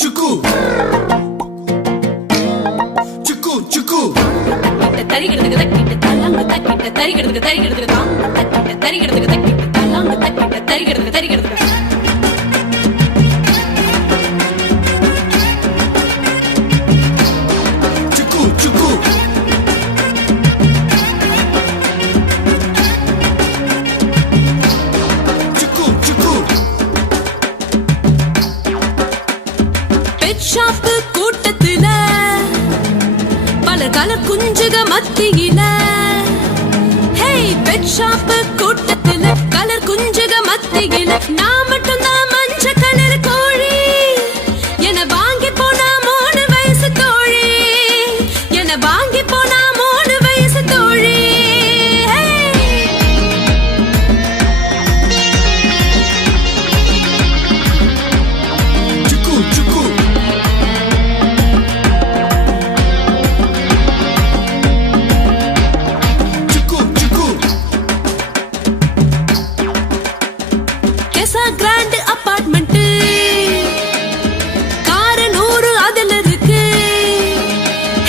சுக்கு சுக்கு சுக்கு தரிகிறதுக்கு தக்கிட்டு தலாங்க தக்கிட்டு தரிகிறதுக்கு தரிகிறதுக்கு தாங்க தக்கிட்டு தரிகிறதுக்கு தக்கிட்டு தலாங்க தக்கிட்டு தரிகிறதுக்கு தரிகிறதுக்கு ஷாப்பு கூட்டத்துல பல கலர் குஞ்சுக மத்தியில ஹே பெட் ஷாப்பு கூட்டத்துல கலர் குஞ்சுக மத்தியில நான் மட்டும்தான் மஞ்ச கலர் கோழி என வாங்கி போனா 3 வயசு தோழி என வாங்கி போனா 3 வயசு தோழி கிராண்ட் அபார்ட்மெண்ட் கார் 100 அதுல இருக்கு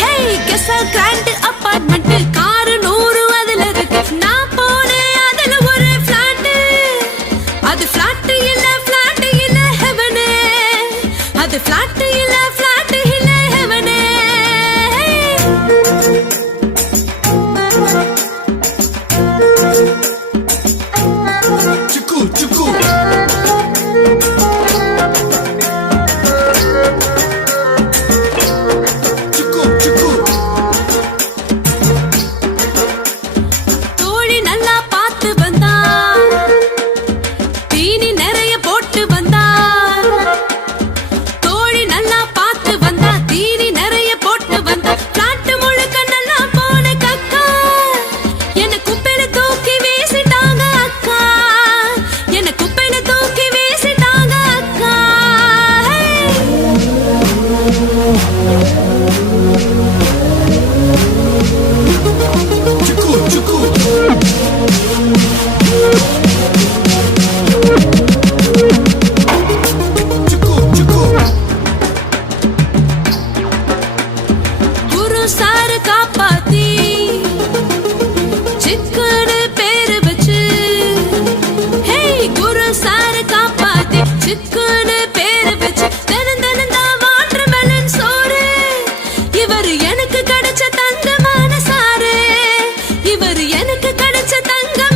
ஹே கெசா கிராண்ட் அபார்ட்மெண்ட் கார் 100 அதுல இருக்கு நான் போனேன் அதுல ஒரு ஃபிளாட் அது ஃபிளாட் இல்ல ஹெவன் அது ஃபிளாட் இல்ல ஹெவன் சுக்கு சுக்கு எனக்கு கிடைச்ச தங்கமான சாரு இவர் எனக்கு கிடைச்ச தங்க